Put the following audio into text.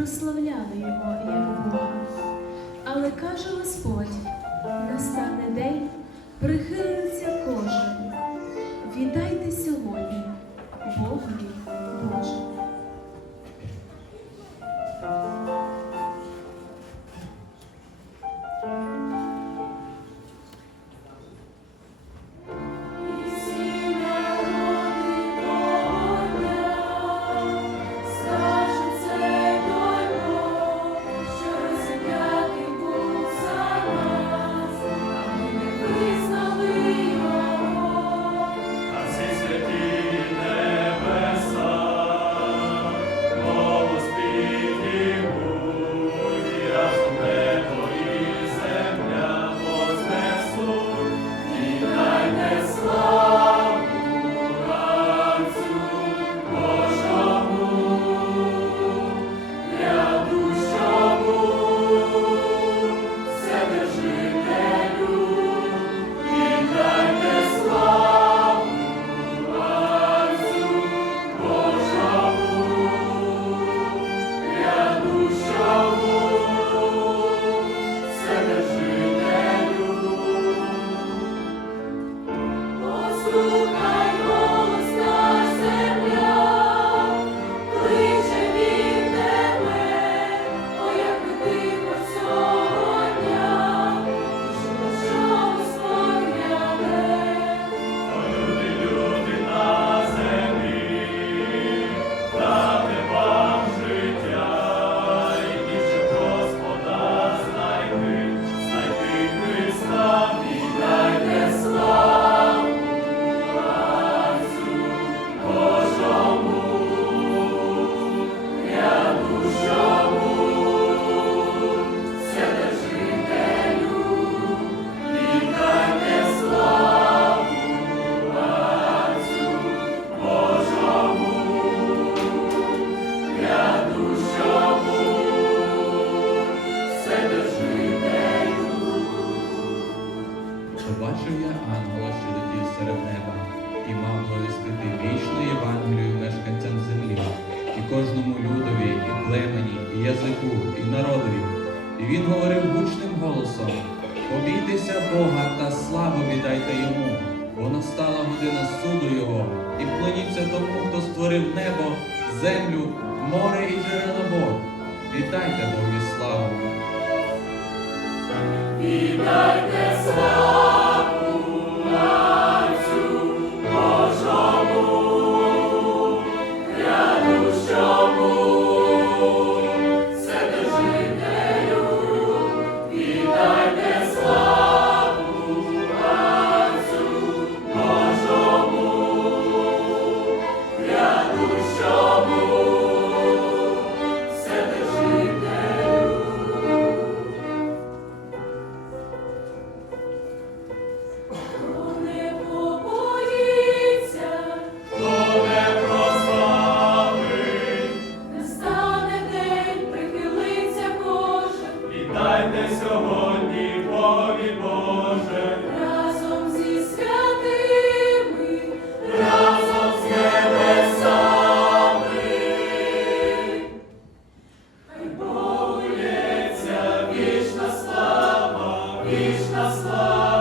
прославляли його як Бога. Але каже Господь, настане день, прихилиться кожен. Віддайте сьогодні Богові Боже. Побачив я ангела, що летів серед неба, і мав благовістити вічну Євангелію мешканцям землі, і кожному людові, і племені, і язику, і народові. І він говорив гучним голосом: Побійтеся Бога та славу віддайте йому, бо настала година суду Його, і вклоніться тому, хто створив небо, землю, море і джерела вод. Віддайте Богові славу. Віддайте славу вічна слава.